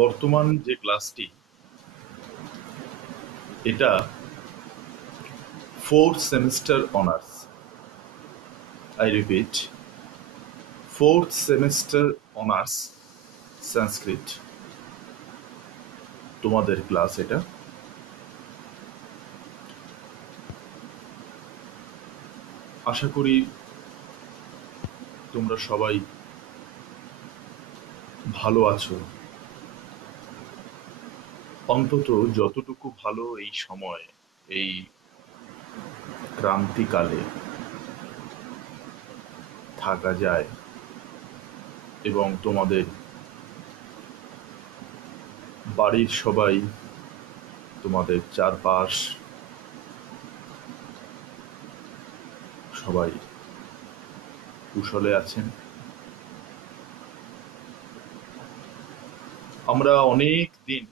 বর্তমান যে ক্লাসটি, এটা fourth semester honours. I repeat, fourth semester honours Sanskrit তোমাদের ক্লাস। এটা আশা করি তোমরা সবাই ভালো আছো, অন্তত যতটুকু ভালো এই সময়, এই ক্রান্তিকালে থাকা যায়, এবং তোমাদের বাড়ির সবাই, তোমাদের চারপাশ সবাই কুশলে আছেন। আমরা অনেক দিন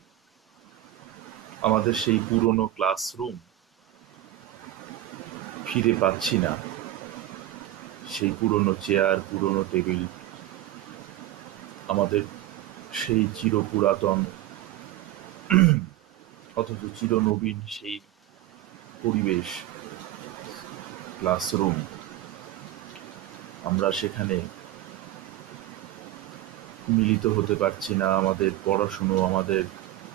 আমাদের সেই পুরনো ক্লাসরুম ফিরে পাচ্ছি না, সেই পুরনো চেয়ার, পুরনো টেবিল, আমাদের সেই চিরপুরাতন অথচ চিরনবীন সেই পরিবেশ, ক্লাসরুম। আমরা সেখানে মিলিত হতে পারছি না। আমাদের পড়াশুনো, আমাদের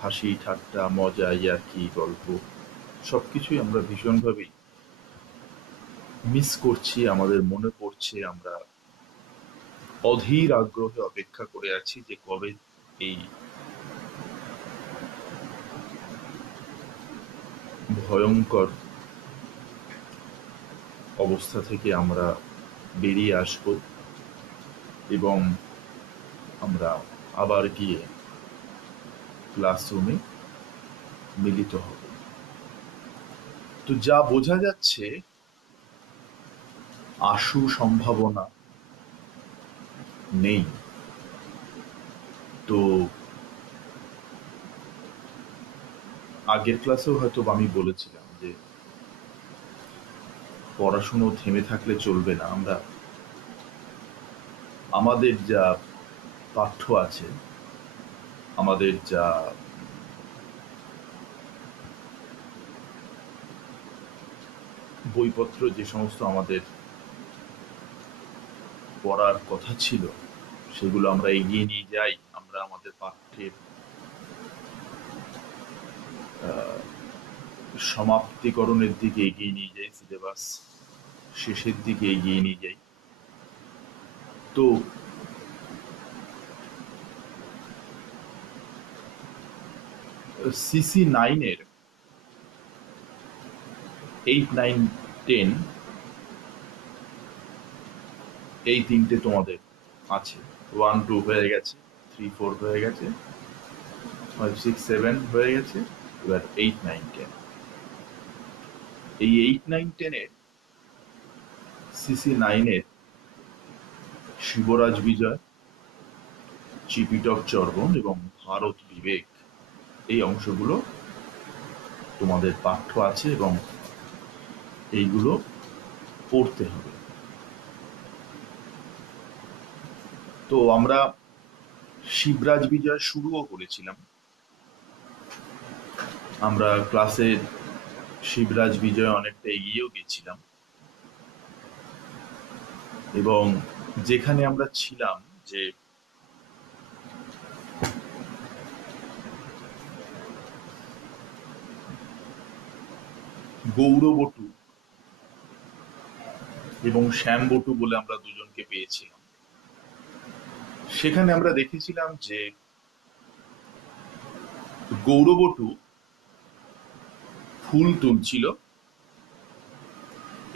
হাসি ঠাট্টা, মজা, ইয়ার্কি, গল্প সবকিছুই আমরা ভীষণভাবেই মিস করছি, আমাদের মনে পড়ছে। আমরা অধীর আগ্রহে অপেক্ষা করে আছি যে কবে এই ভয়ঙ্কর অবস্থা থেকে আমরা বেরিয়ে আসব এবং আমরা আবার গিয়ে ক্লাসরুমে মিলিত হব। তো যা বোঝা যাচ্ছে, আশু সম্ভাবনা নেই। তো আগের ক্লাসেও হয়তো আমি বলেছিলাম যে পড়াশুনো থেমে থাকলে চলবে না। আমরা আমাদের যা পাঠ্য আছে, আমাদের যা বইপত্র, যে সমস্ত আমাদের পড়ার কথা ছিল, সেগুলো আমরা এগিয়ে নিয়ে যাই। আমরা আমাদের পাঠ্যের সমাপ্তিকরণের দিকে এগিয়ে নিয়ে যাই, সিলেবাস শেষের দিকে এগিয়ে নিয়ে যাই। তো সিসি 9-এর 8, 9, 10 এই তিনটে তোমাদের আছে। 1, 2 হয়ে গেছে, 3, 4 হয়ে গেছে, 5, 6, 7 হয়ে গেছে। এবার 8, 9, 10। এই 8, 9, 10 এর সিসি 9-এর শিবরাজ বিজয়, চিপিটক চর্বণ এবং ভারত বিবেক, এই অংশগুলো তোমাদের পাঠ্য আছে এবং এইগুলো পড়তে হবে। তো আমরা শিবরাজ বিজয় শুরুও করেছিলাম। আমরা ক্লাসে শিবরাজ বিজয় অনেকটা এগিয়েও গেছিলাম, এবং যেখানে আমরা ছিলাম, যে গৌর বটু এবং শ্যাম বটু বলে আমরা দুজনকে পেয়েছিলাম, সেখানে আমরা দেখেছিলাম যে গৌর বটু ফুল তুলছিল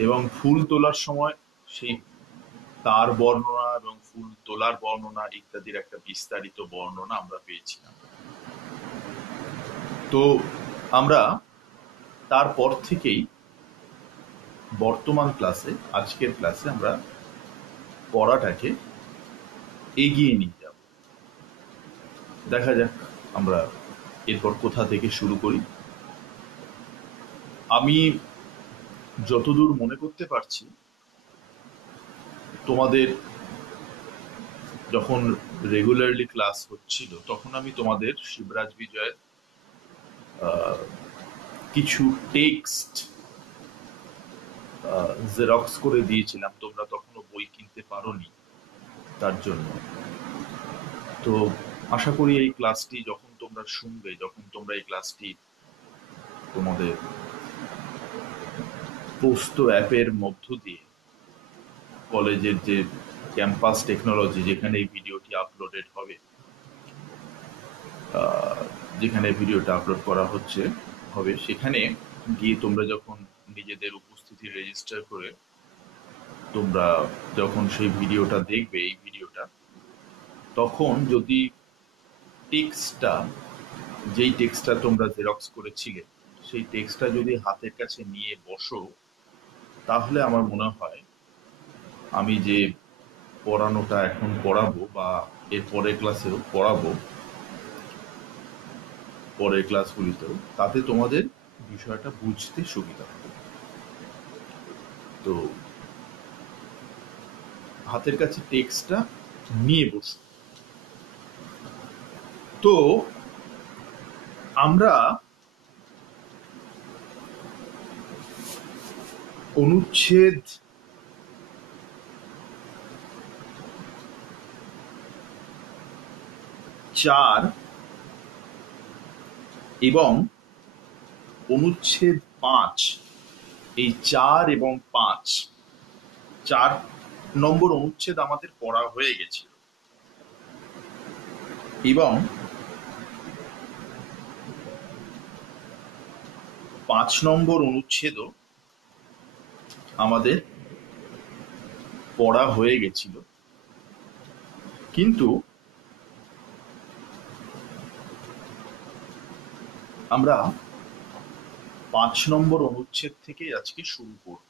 এবং ফুল তোলার সময় সেই তার বর্ণনা এবং ফুল তোলার বর্ণনা ইত্যাদির একটা বিস্তারিত বর্ণনা আমরা পেয়েছিলাম। তো আমরা তারপর থেকেই বর্তমান ক্লাসে, আজকের ক্লাসে আমরা পড়াটাকে এগিয়ে নিয়ে যাব। দেখা যাক আমরা এরপর কোথা থেকে শুরু করি। আমি যতদূর মনে করতে পারছি, তোমাদের যখন রেগুলারলি ক্লাস হচ্ছিল তখন আমি তোমাদের শিবরাজ বিজয়ের কিছু টেক্সট জেরক্স করে দিয়েছিলাম, তোমরা তখনও বই কিনতে পারোনি তার জন্য। তো আশা করি এই ক্লাসটি যখন তোমরা শুনবে, যখন তোমরা এই ক্লাসটি তোমাদের পোস্ত অ্যাপের মধ্য দিয়ে কলেজের যে ক্যাম্পাস টেকনোলজি, যেখানে এই ভিডিওটি আপলোডেড হবে, যেখানে ভিডিওটা আপলোড করা হবে, সেখানে গিয়ে তোমরা যখন নিজেদের উপস্থিতি রেজিস্টার করে তোমরা যখন সেই ভিডিওটা দেখবে, এই ভিডিওটা, তখন যদি টেক্সটটা, যেই টেক্সটটা তোমরা জেরক্স করেছিলে, সেই টেক্সটটা যদি হাতের কাছে নিয়ে বসো, তাহলে আমার মনে হয় আমি যে পড়ানোটা এখন পড়াবো বা এর পরের ক্লাসেও পড়াবো, পরের ক্লাসগুলিতেও, তাতে তোমাদের বিষয়টা বুঝতে সুবিধা হবে। তো হাতের কাছে টেক্সটটা নিয়ে বসো। তো আমরা অনুচ্ছেদ 4 এবং অনুচ্ছেদ 5, এই 4 এবং 5, 4 নম্বর অনুচ্ছেদ আমাদের পড়া হয়ে গেছিল, এবং 5 নম্বর অনুচ্ছেদও আমাদের পড়া হয়ে গেছিল। কিন্তু আমরা 5 নম্বর অনুচ্ছেদ থেকে আজকে শুরু করব,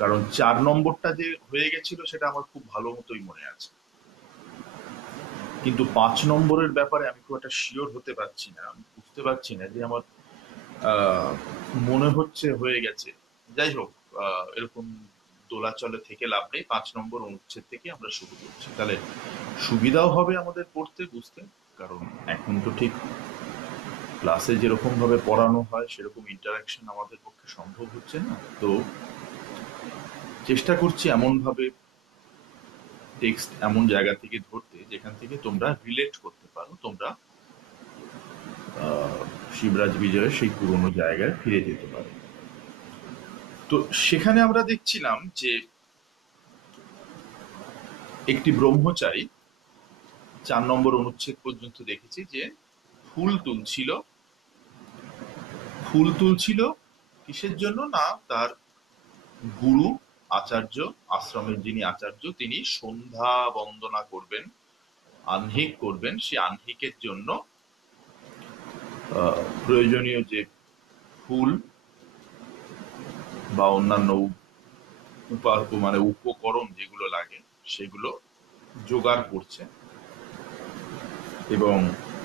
কারণ 4 নম্বরটা যে হয়ে গেছিল সেটা আমার খুব ভালো মতোই মনে আছে, কিন্তু 5 নম্বরের ব্যাপারে আমি খুব একটা শিওর হতে পারছি না, বুঝতে পারছি না যে আমার মনে হচ্ছে হয়ে গেছে। যাই হোক, এরকম দোলাচলে থেকে লাভ নেই, 5 নম্বর অনুচ্ছেদ থেকে আমরা শুরু করছি, তাহলে সুবিধাও হবে আমাদের পড়তে বুঝতে, কারণ এখন তো ঠিক ক্লাসে যেরকম ভাবে পড়ানো হয় সেরকম ইন্টারাকশন আমাদের পক্ষে সম্ভব হচ্ছে না। তো চেষ্টা করছি এমন ভাবে টেক্সট এমন জায়গা থেকে ধরতে যেখান থেকে তোমরা রিলেট করতে পারো, তোমরা শিবরাজ বিজয়ের সেই পুরোনো জায়গায় ফিরে যেতে পারো। তো সেখানে আমরা দেখছিলাম যে একটি ব্রহ্মচারী, 4 নম্বর অনুচ্ছেদ পর্যন্ত দেখেছি, যে ফুল তুলছিল। ফুল তুলছিল কিসের জন্য? না, তার গুরু, আচার্য, আশ্রমের যিনি আচার্য, তিনি সন্ধ্যা বন্দনা করবেন, আহ্নিক করবেন, সে আহ্নিকের জন্য প্রয়োজনীয় যে ফুল বা অন্যান্য মানে উপকরণ যেগুলো লাগে সেগুলো জোগাড় করছে। এবং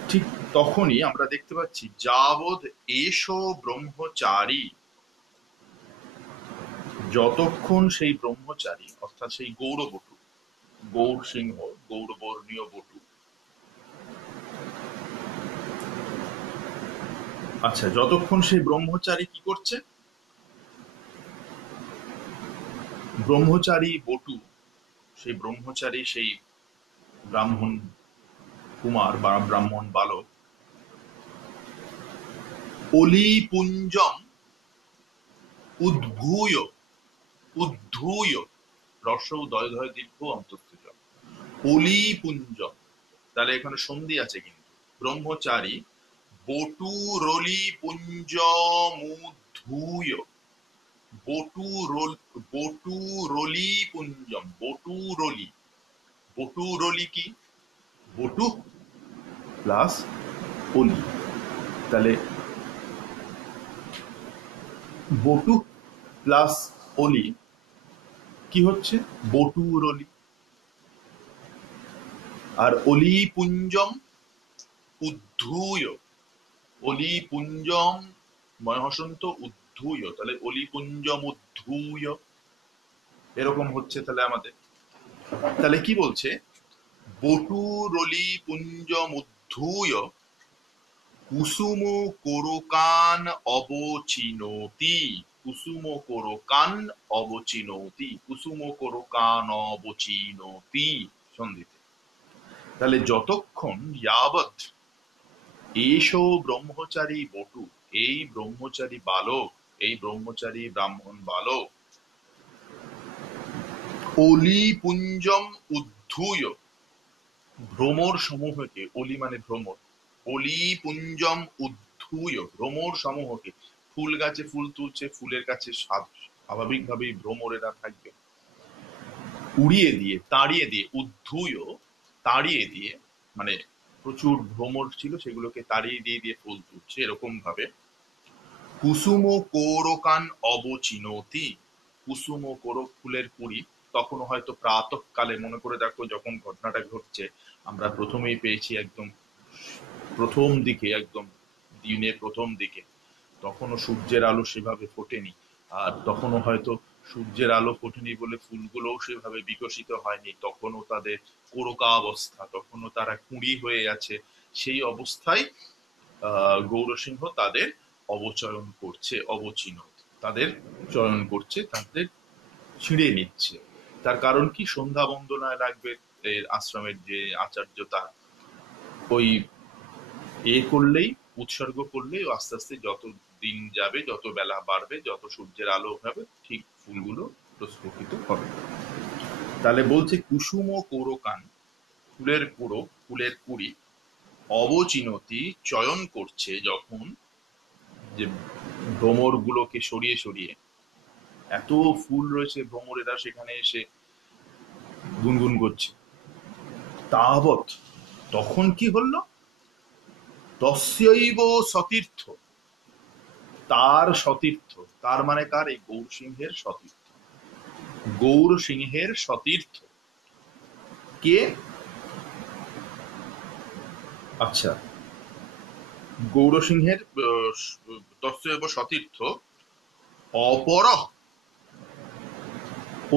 ঠিক তখনই আমরা দেখতে পাচ্ছি, যাবৎ এসো ব্রহ্মচারী, যতক্ষণ সেই ব্রহ্মচারী, অর্থাৎ সেই গৌরবটু, গৌর সিংহ, গৌরবর্ণীয় বটু, আচ্ছা, যতক্ষণ সেই ব্রহ্মচারী কি করছে? ব্রহ্মচারী বটু, সেই ব্রহ্মচারী, সেই ব্রাহ্মণ কুমার বা ব্রাহ্মণ বালক, অলিপুঞ্জম উদ্ভূয়, উদ্ধূয়, রস্য দয় ধয় দীর্ঘ অন্তস্থিত, অলিপুঞ্জম, তাহলে এখানে সন্ধি আছে কিন্তু, ব্রহ্মচারী বটুরলি পুঞ্জমুদ্ধূয়, বটুরলি পুঞ্জম, বটুরলি, বটুরলি কি? বটু প্লাস অলি, তাহলে বটু প্লাস অলি কি হচ্ছে? বটুরলি। আর অলি পুঞ্জম উদ্ধূয়, অলি পুঞ্জম ময়হসন্ত উদ্ধূয়, তাহলে অলি পুঞ্জম উদ্ধূয়, এরকম হচ্ছে। তাহলে আমাদের, তাহলে কি বলছে? বটুরলি পুঞ্জমুদ্ধূয় কুসুম কোরকান অবচিনোতি। কুসুম কোরকান অবচিনোতি, কুসুম কোরকান অবচিনোতি সন্ধিতে। তাহলে যতক্ষণ যাবৎ এসো ব্রহ্মচারী বটু, এই ব্রহ্মচারী বালক, এই ব্রহ্মচারী ব্রাহ্মণ বালক অলি পুঞ্জম উদ্ধূয়, ভ্রমর সমূহকে, অলি মানে ভ্রমর, অলি পুঞ্জম উদ্ধূয়, ভ্রমর সমূহকে, ফুল গাছে ফুল তুলছে, ফুলের কাছে স্বাভাবিকভাবেই ভ্রমরেরা থাকবে, উড়িয়ে দিয়ে, তাড়িয়ে দিয়ে, উদ্ধূয় তাড়িয়ে দিয়ে, মানে প্রচুর ভ্রমর ছিল সেগুলোকে তাড়িয়ে দিয়ে দিয়ে ফুল তুলছে, এরকম ভাবে কুসুম কোরকান অবচিনতি, কুসুম কোরক ফুলের কুড়ি, তখনও হয়তো প্রাতঃকালে, মনে করে দেখো যখন ঘটনাটা ঘটছে আমরা প্রথমেই পেয়েছি একদম প্রথম দিকে, একদম দিনের প্রথম দিকে, তখনও সূর্যের আলো সেভাবে ফোটেনি, আর তখনও হয়তো সূর্যের আলো ফোটেনি বলে ফুলগুলোও সেভাবে বিকশিত হয়নি, তখনও তাদের কোরকা অবস্থা, তখনও তারা কুঁড়ি হয়ে আছে, সেই অবস্থায় গৌরসিংহ তাদের অবচয়ন করছে, অবচিন, তাদের চয়ন করছে, তাদের ছিঁড়ে নিচ্ছে। তার কারণ কি, সন্ধ্যা বন্দনায় লাগবে এর আশ্রমের যে আচার্য, তার ওই করলেই, উৎসর্গ করলেই আস্তে আস্তে যত দিন যাবে, যত বেলা বাড়বে, যত সূর্যের আলো হবে, ঠিক ফুলগুলো প্রস্ফুটিত হবে। তাহলে বলছে কুসুম কোরকান, ফুলের কোরক, ফুলের কুড়ি, অবচিনতি চয়ন করছে যখন, যে ভ্রমর গুলোকে সরিয়ে সরিয়ে, এত ফুল রয়েছে ভ্রমরেরা সেখানে এসে গুনগুন করছে, তাবৎ, তখন কি হলো, তস্যৈব সতীর্থ, তার সতীর্থ, তার মানে কার, এই গৌর সিংহের সতীর্থ, গৌর সিংহের সতীর্থ কে, আচ্ছা, গৌর সিংহের তস্যৈব সতীর্থ অপর,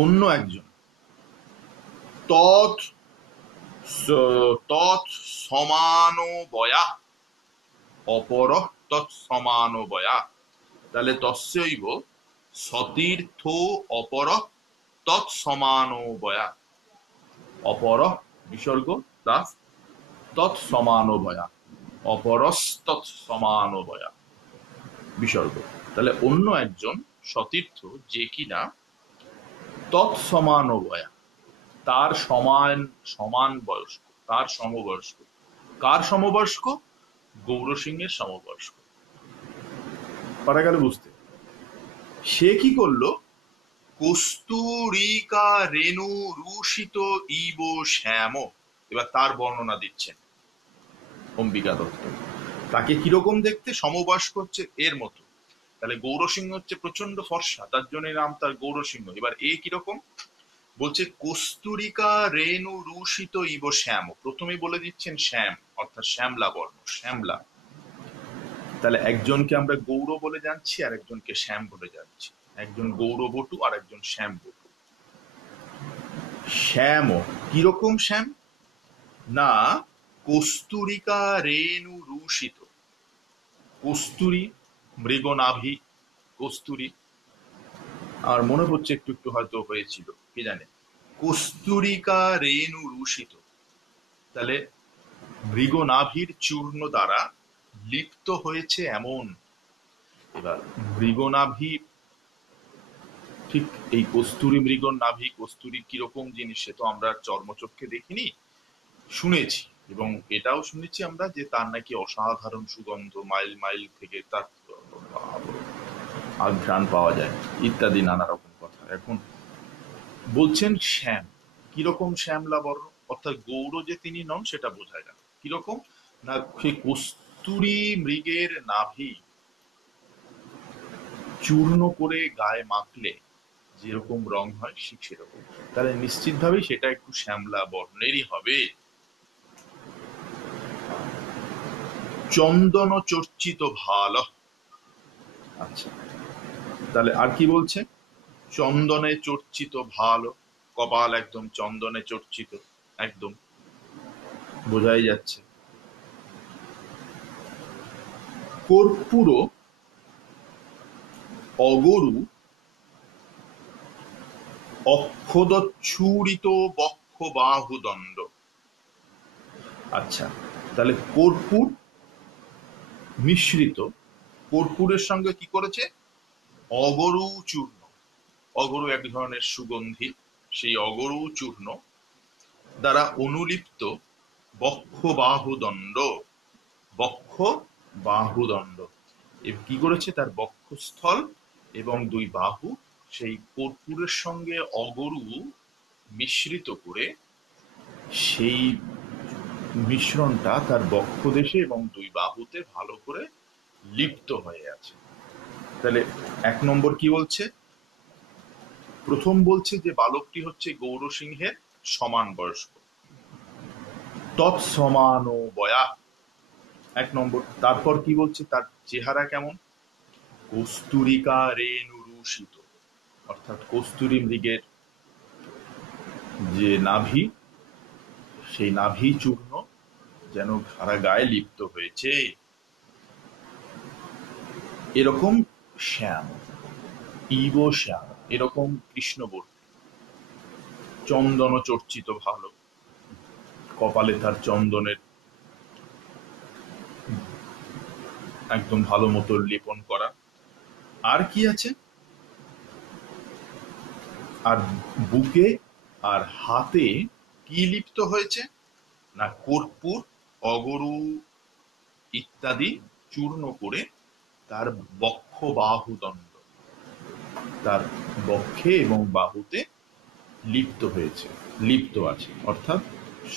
অন্য একজন, তৎ তৎ সমানবয়া, অপর তৎ সমানবয়া। তাহলে তস্যৈব সতীর্থ অপর তৎ সমানবয়া, অপর বিসর্গ প্লাস তৎ সমানবয়া, অপরস্তৎ সমানবয়া বিসর্গ। তাহলে অন্য একজন সতীর্থ যে কিনা তৎ সমানবয়া, তার সমান, সমান বয়স্ক, তার সমবয়স্ক, কার সমবয়স্ক, গৌর সিংহের সমবয়স্ক, পারা গেল বুঝতে। সে কি করলো, কস্তুরিকা রেণু রুষিত ইব শ্যাম, এবার তার বর্ণনা দিচ্ছেন অম্বিকা দত্ত। তাকে কিরকম দেখতে, সমবয়স্ক হচ্ছে এর মতো, তাহলে গৌরসিংহ হচ্ছে প্রচন্ড ফর্সা, তার জন্য নাম তার গৌরসিংহ। এবার এ কিরকম বলছে, কস্তুরিকা রেণু রুষিত ইব শ্যাম, প্রথমেই বলে দিচ্ছেন শ্যাম, অর্থাৎ শ্যামলা বর্ণ, শ্যামলা। তাহলে একজনকে আমরা গৌর বলে যাচ্ছি আর একজনকে শ্যাম বলে যাচ্ছি, একজন গৌর বটু আর একজন শ্যাম বটু। শ্যাম কিরকম শ্যাম না, কস্তুরিকা রেণু রুষিত, কস্তুরী মৃগনাভি, কস্তুরী, আর মনে হচ্ছে একটু একটু হয়তো হয়েছিল, কে জানে, কস্তুরিকা রেণু রুষিত, তাহলে মৃগনাভির চূর্ণ দ্বারা লিপ্ত হয়েছে এমন। এবার মৃগনাভি, ঠিক এই কস্তুরী মৃগর নাভি, কস্তুরী কিরকম জিনিস সে তো আমরা চর্মচক্ষে দেখিনি, শুনেছি, এবং এটাও শুনেছি আমরা যে তার নাকি অসাধারণ সুগন্ধ, মাইল মাইল থেকে তার আঘ্রাণ পাওয়া যায়, ইত্যাদি নানা রকম কথা। এখন বলছেন শ্যাম, কিরকম শ্যামলা বর্ণ, অর্থাৎ গৌর যে তিনি নন সেটা বোঝা গেল, কিরকম না, সেই কস্তুরী মৃগের নাভি চূর্ণ করে গায়ে মাখলে যেরকম রং হয় ঠিক সেরকম, তাহলে নিশ্চিত ভাবেই সেটা একটু শ্যামলা বর্ণেরই হবে। চন্দন চর্চিত ভাল, আচ্ছা, তাহলে আর কি বলছে, চন্দনে চর্চিত ভালো, কপাল একদম চন্দনে চর্চিত, একদম বোঝাই যাচ্ছে। কর্পূর অগরু অক্ষদচ্ছুরিত বক্ষ বাহুদণ্ড। আচ্ছা, তাহলে কর্পূর মিশ্রিত, কর্পূরের সঙ্গে কি করেছে? অগরু চূর্ণ। অগরু এক ধরনের সুগন্ধি, সেই অগরু চূর্ণ দ্বারা অনুলিপ্ত বক্ষ বাহুদণ্ড। বক্ষ বাহুদণ্ড কি করেছে? তার বক্ষস্থল এবং দুই বাহু সেই কর্পূরের সঙ্গে অগরু মিশ্রিত করে সেই মিশ্রণটা তার বক্ষদেশে এবং দুই বাহুতে ভালো করে লিপ্ত হয়ে আছে। তাহলে এক নম্বর কি বলছে? প্রথম বলছে যে বালকটি হচ্ছে গৌরসিংহের সমান বয়স্ক, তৎসমান বয়া, এক নম্বর। তারপর কি বলছে? তার চেহারা কেমন? কস্তুরিকা রেণুরূষিত, অর্থাৎ কস্তুরী মৃগের যে নাভি, সেই নাভি চূর্ণ যেন সারা গায়ে লিপ্ত হয়েছে, এরকম শ্যাম, ইব শ্যাম, এরকম কৃষ্ণবর্তী, চন্দন চর্চিত ভালো, কপালে তার চন্দনের একদম ভালো মতো লেপন করা। আর কি আছে? আর বুকে আর হাতে কি লিপ্ত হয়েছে? না কর্পূর অগরু ইত্যাদি চূর্ণ করে তার বক্ষ বাহুদণ্ড, তার বক্ষে এবং বাহুতে লিপ্ত হয়েছে, লিপ্ত আছে, অর্থাৎ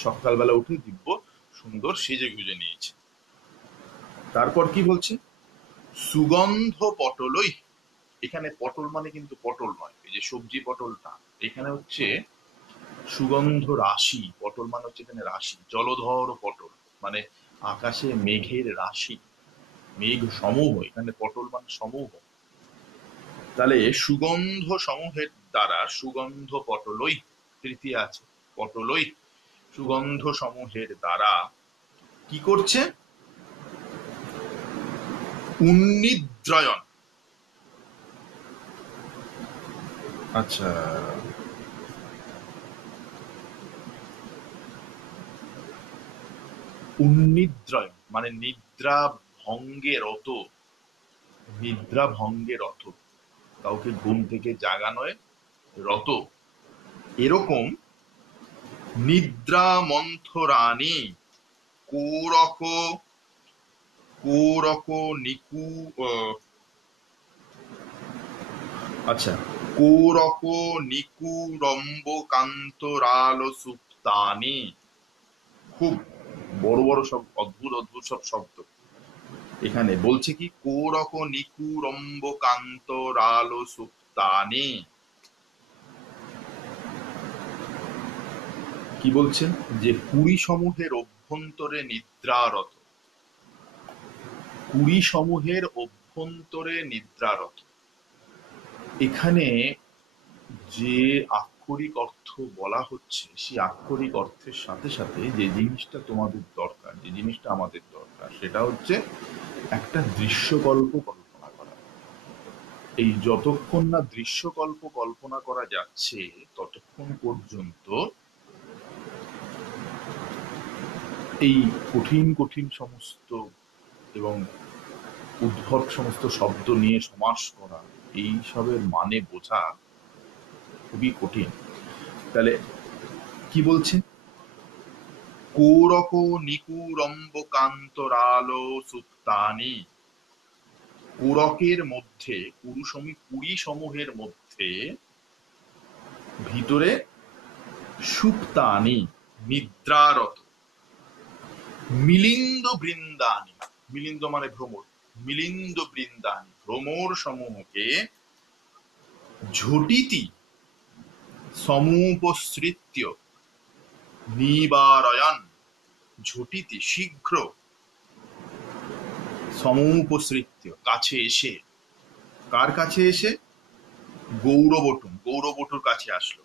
সকালবেলা উঠে দিব্য সুন্দর সেজে গুজে নিয়েছে। তারপর কি বলছে? সুগন্ধ পটলই, এখানে পটল মানে কিন্তু পটল নয়, এই যে সবজি পটলটা, এখানে হচ্ছে সুগন্ধ রাশি। পটল মানে হচ্ছে এখানে রাশি, জলধর পটল মানে আকাশে মেঘের রাশি, মেঘ সমূহ, এখানে পটল মানে সমূহ। তাহলে সুগন্ধ সমূহের দ্বারা সুগন্ধ পটলই, তৃতীয় আছে পটলই, সুগন্ধ সমূহের দ্বারা কি করছে? উন্নিদ্রয়ন। আচ্ছা, উন্নিদ্রয়ন মানে নিদ্রা ভঙ্গে রত, নিদ্রা ভঙ্গে রত, কাউকে ঘুম থেকে জাগানোয় রত, এরকম নিদ্রা মন্থরানি কোরক, কোরক নিকু, আচ্ছা, কোরক নিকুরম্বকান্তরাল সুপ্তানি। খুব বড় বড় সব অদ্ভুত অদ্ভুত সব শব্দ এখানে বলছে। কি কোরক নিকুরম্বকান্তরাল সুপ্তানি, কি বলছেন? যে পুরী সমূহের অভ্যন্তরে নিদ্রারত, পুরী সমূহের অভ্যন্তরে নিদ্রারত। এখানে যে আক্ষরিক অর্থ বলা হচ্ছে, সেই আক্ষরিক অর্থের সাথে সাথে যে জিনিসটা তোমাদের দরকার, যে জিনিসটা আমাদের দরকার, সেটা হচ্ছে একটা দৃশ্যকল্প কল্পনা করা। এই যতক্ষণ না দৃশ্যকল্প কল্পনা করা যাচ্ছে, ততক্ষণ পর্যন্ত এই কঠিন কঠিন সমস্ত এবং উদ্ভট সমস্ত শব্দ নিয়ে সমাস করা, এই সবের মানে বোঝা খুবই কঠিন। তাহলে কি বলছে? কোরক নিকুরম্বকান্তরালো সুপ্তানি, কোরকের মধ্যে, কুড়ি সমূহের মধ্যে ভিতরে সুপ্তানি নিদ্রারত, মিলিন্দ বৃন্দানি, মিলিন্দ মানে ভ্রমর, মিলিন্দ বৃন্দানি ভ্রমর সমূহকে ঝটিতি সমুপসৃত্য নিবারয়ন, ঝটিতি শীঘ্র, সমুপসৃত্য কাছে এসে, কার কাছে এসে? গৌরবটু, গৌরবটুর কাছে আসলো।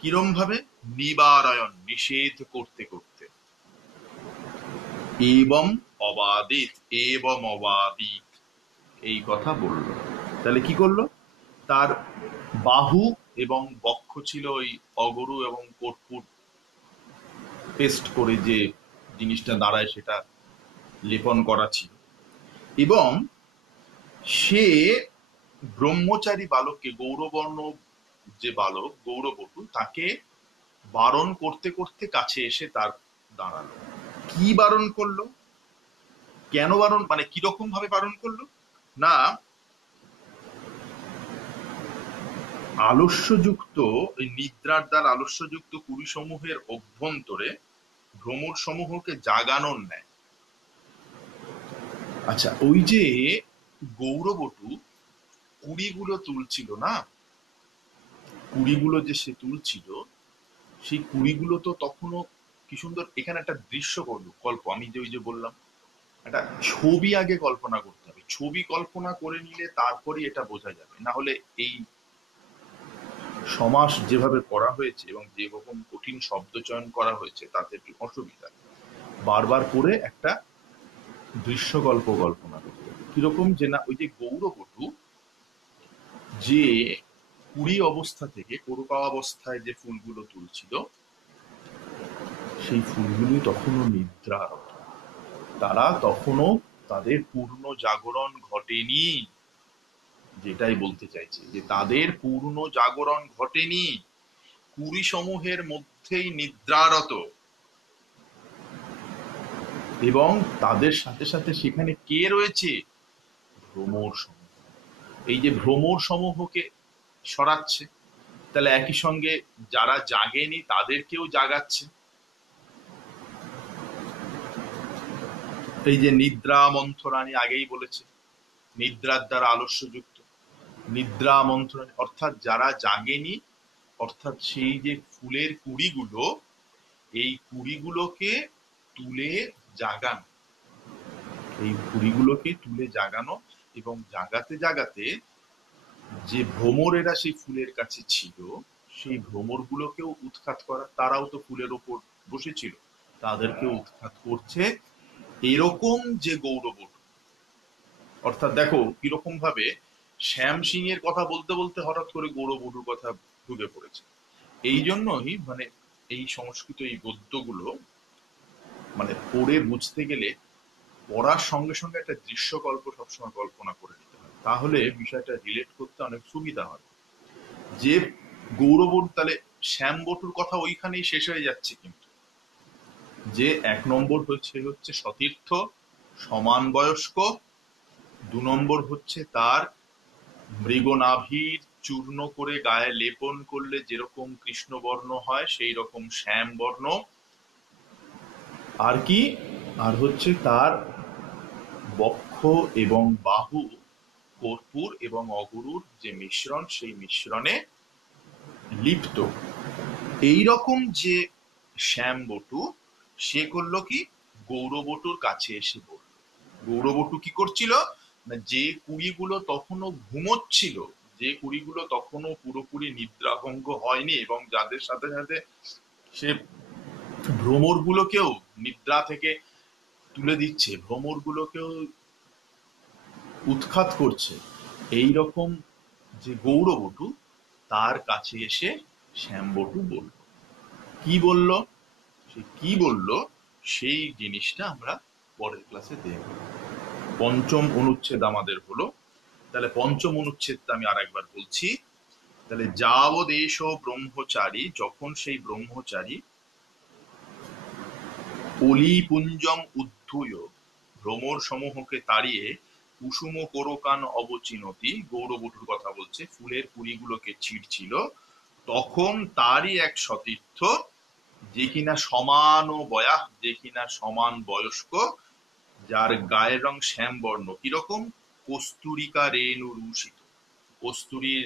কিরম ভাবে? নিবারয়ন নিষেধ করতে করতে। এবং অবাদিত, এবং অবাদিত, এই কথা বলল। তাহলে কি করলো? তার বাহু এবং বক্ষ ছিল ওই অগরু এবং কর্পূর পেস্ট করে যে জিনিসটা দাঁড়ায় সেটা লেপন করা ছিল। এবং সে ব্রহ্মচারী বালককে, গৌরবর্ণ যে বালক গৌরবটু, তাকে বারণ করতে করতে কাছে এসে তার দাঁড়ালো। কি বারণ করলো? কেন বারণ, মানে কিরকম ভাবে বারণ করলো? না, আলস্যযুক্ত, এই নিদ্রার দ্বার আলস্যযুক্ত কুড়ি সমূহের অভ্যন্তরে ভ্রমর সমূহকে জাগানোর নেয়। আচ্ছা, ওই যে গৌরবটু কুড়িগুলো তুলছিল না, কুড়িগুলো যে সে তুলছিল, সেই কুড়িগুলো তো তখনও কি সুন্দর। এখানে একটা দৃশ্য করলো কল্প, আমি যে ওই যে বললাম একটা ছবি আগে কল্পনা করতে হবে। ছবি কল্পনা করে নিলে তারপরই এটা বোঝা যাবে, না হলে এই সমাস যেভাবে করা হয়েছে এবং যেরকম কঠিন শব্দ চয়ন করা হয়েছে তাতে একটু অসুবিধা। বারবার করে একটা দৃশ্যকল্প কল্পনা করতে হবে। কিরকম যে, না, ওই যে গৌরবটু যে কুড়ি অবস্থা থেকে করুকাবস্থায় যে ফুলগুলো তুলছিল, সেই ফুলগুলি তখনও নিদ্রারত। তারা তখনও, তাদের পূর্ণ জাগরণ ঘটেনি। যেটাই বলতে চাইছে যে তাদের পূর্ণ জাগরণ ঘটেনি, কুড়ি সমূহের মধ্যেই নিদ্রারত। এবং তাদের সাথে সাথে সেখানে কে রয়েছে? ভ্রমর সমূহ। এই যে ভ্রমর সমূহকে সরাচ্ছে, তাহলে একই সঙ্গে যারা জাগেনি তাদেরকেও জাগাচ্ছে। এই যে নিদ্রা মন্থরানি, আগেই বলেছে নিদ্রার দ্বারা আলস্যযুক্ত, নিদ্রা মন্থরানি অর্থাৎ যারা জাগেনি, অর্থাৎ সেই যে ফুলের কুড়িগুলো, এই কুড়িগুলোকে তুলে জাগানো, এই কুড়িগুলোকে তুলে জাগানো। এবং জাগাতে জাগাতে যে ভ্রমরেরা সেই ফুলের কাছে ছিল, সেই ভ্রমরগুলোকেও উৎখাত করা। তারাও তো ফুলের ওপর বসেছিল, তাদেরকেও উৎখাত করছে। এরকম যে গৌরবটু, অর্থাৎ দেখো কিরকম ভাবে শ্যাম সিং এর কথা বলতে বলতে হঠাৎ করে গৌরবটুর কথা ঢুকে পড়েছে। এই জন্যই মানে এই সংস্কৃত এই গদ্যগুলো মানে পড়ে বুঝতে গেলে পড়ার সঙ্গে সঙ্গে একটা দৃশ্যকল্প সবসময় কল্পনা করে নিতে হয়, তাহলে বিষয়টা রিলেট করতে অনেক সুবিধা হয়। যে গৌরবটু, তাহলে শ্যাম বটুর কথা ওইখানেই শেষ হয়ে যাচ্ছে, কিন্তু যে এক নম্বর হচ্ছে সতীর্থ, সমান বয়স্ক। দু নম্বর হচ্ছে তার মৃগনাভির চূর্ণ করে গায়ে লেপন করলে যেরকম কৃষ্ণবর্ণ হয় সেই রকম শ্যাম বর্ণ। আর কি? আর হচ্ছে তার বক্ষ এবং বাহু কর্পূর এবং অগুরুর যে মিশ্রণ, সেই মিশ্রণে লিপ্ত। এই রকম যে শ্যাম বটু, সে করলো কি? গৌরবটুর কাছে এসে বলল। গৌরবটু কি করছিল? না, যে কুড়িগুলো তখনও ঘুমোচ্ছিল, যে কুড়িগুলো তখনও পুরোপুরি নিদ্রাভঙ্গ হয়নি, এবং যাদের সাথে সাথে সে ভ্রমর গুলোকেও নিদ্রা থেকে তুলে দিচ্ছে, ভ্রমর গুলোকেও উৎখাত করছে, এই রকম যে গৌরবটু, তার কাছে এসে শ্যামবটু বলল। কি বলল? সে কি বলল সেই জিনিসটা আমরা পরের ক্লাসে দেখব। পঞ্চম অনুচ্ছেদ আমাদের হলো। তাহলে পঞ্চম অনুচ্ছেদটা আমি আর একবার বলছি। তাহলে যাবদেশ ব্রহ্মচারী, যখন সেই ব্রহ্মচারী অলিপুঞ্জম উদ্ধুয় ভ্রমর সমূহকে তাড়িয়ে কুসুম কোরকান অবচিনতি, গৌরবটুর কথা বলছে, ফুলের কুড়িগুলোকে ছিঁড়ছিল, তখন তারই এক সতীর্থ, যে কিনা সমান ও বয়াহ, যে কিনা সমান বয়স্ক, যার গায়ের রং শ্যাম বর্ণ, কিরকম? কস্তুরিকা রেণু রূষিত। কস্তুরীর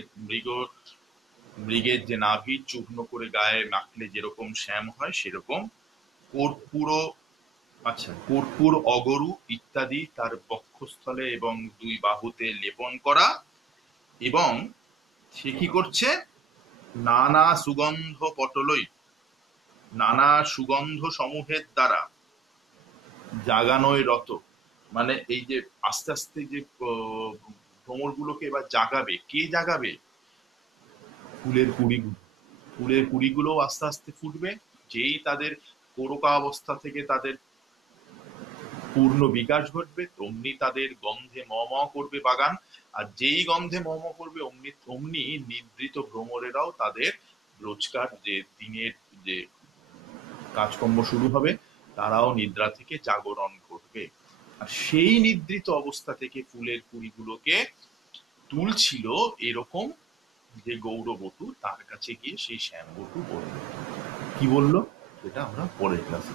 মৃগের যে নাভি চূর্ণ করে গায়ে মাখলে যেরকম শ্যাম হয় সেরকম। কর্পূর, আচ্ছা, কর্পূর অগরু ইত্যাদি তার বক্ষস্থলে এবং দুই বাহুতে লেপন করা। এবং সে কি করছে? নানা সুগন্ধ পটলই, নানা সুগন্ধ সমূহের দ্বারা জাগানোয় রত, মানে এই যে আস্তে আস্তে যে ভ্রমর গুলোকে এবার জাগাবে, কে জাগাবে? ফুলের কুড়িগুলো। ফুলের কুড়িগুলো আস্তে আস্তে ফুটবে। যেই তাদের কোরকা অবস্থা থেকে তাদের পূর্ণ বিকাশ ঘটবে, অমনি তাদের গন্ধে ম ম করবে বাগান। আর যেই গন্ধে ম ম করবে, অমনি অমনি নিদ্রিত ভ্রমরেরাও তাদের রোজকার যে দিনের যে কাজকর্ম শুরু হবে, তারাও নিদ্রা থেকে জাগরণ করবে। আর সেই নিদ্রিত অবস্থা থেকে ফুলের কুড়িগুলোকে তুলছিল এরকম যে গৌরবটু, তার কাছে গিয়ে সেই শ্যামবটু বলল। কি বলল? সেটা আমরা পরের ক্লাসে